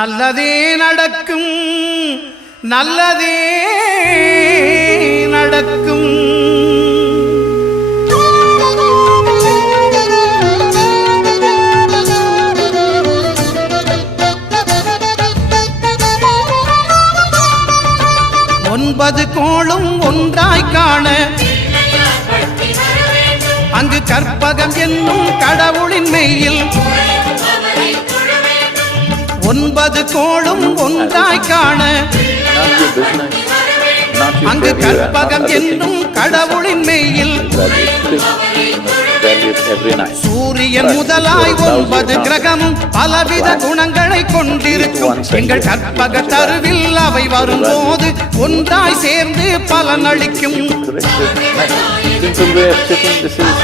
நல்லதே நடக்கும், நல்லதே நடக்கும். ஒன்பது கோளும் ஒன்றாய் காண அங்கு கற்பகம் என்னும் கடவுளின் மெய்யில் ஒன்பது கோளும் ஒன்றாய் காண அங்கு கற்பகம் என்னும் கடவுளின் மெய்யில் சூரியன் முதலாய் ஒன்பது கிரகமும் பலவித குணங்களை கொண்டிருக்கும். எங்கள் கற்பக தருவில் அவை வரும்போது ஒன்றாய் சேர்ந்து பலனளிக்கும். Simple way of sitting, this is